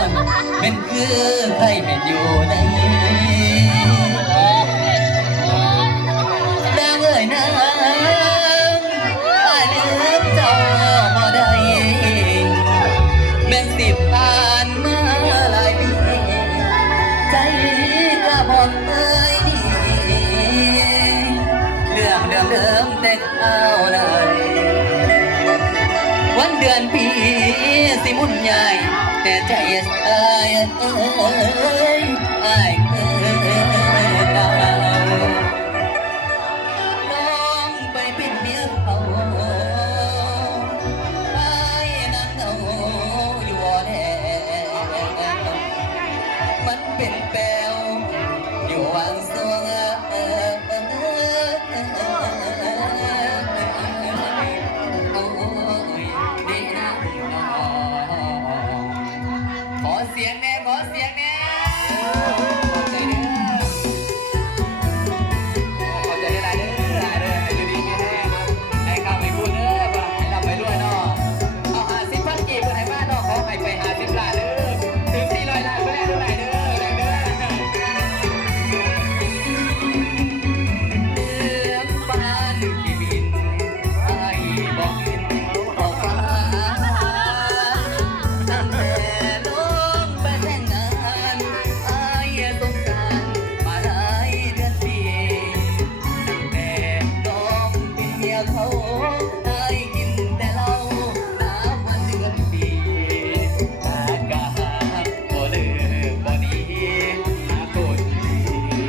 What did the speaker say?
อนเป็นคือใครเป็นอยู่ในนางเอ่ยนางอายลืมเจ้าบ่ได้แม่นสิผ่านมาหลายปีใจก็บอกเอ่ยเรื่องเดิมแต่ข้าวไหนวันเดือนปีสิมุนใหญ่แต่ใจอายเอ้ยอายเอ้ยดาวลองไปเป็นเมียเขาอายนั่งเอาอยู่บ่แน่มันเป็นแปลวอยู่วางสวงขอเสียงแน่ขอเสียงแน่ขอบใจเด้อขอบใจเด้อเด้อให้ดูดีไม่แน่ครับให้ข้าวไปพูดเด้อว่าให้ทำไปรวยเนาะเอา50,000กีบให้บ้านเนาะขอให้ไป50 ล้านเด้อถึง400 ล้านไปแล้วเท่าไหร่เด้อเรื่องบ้านที่บินไอ้บอกกินออกฟ้าตั้งแต่ลงไปแต่งงานไอ้สงสารมาหลายเดือนปีตั้งแต่น้องเป็นเมียเขา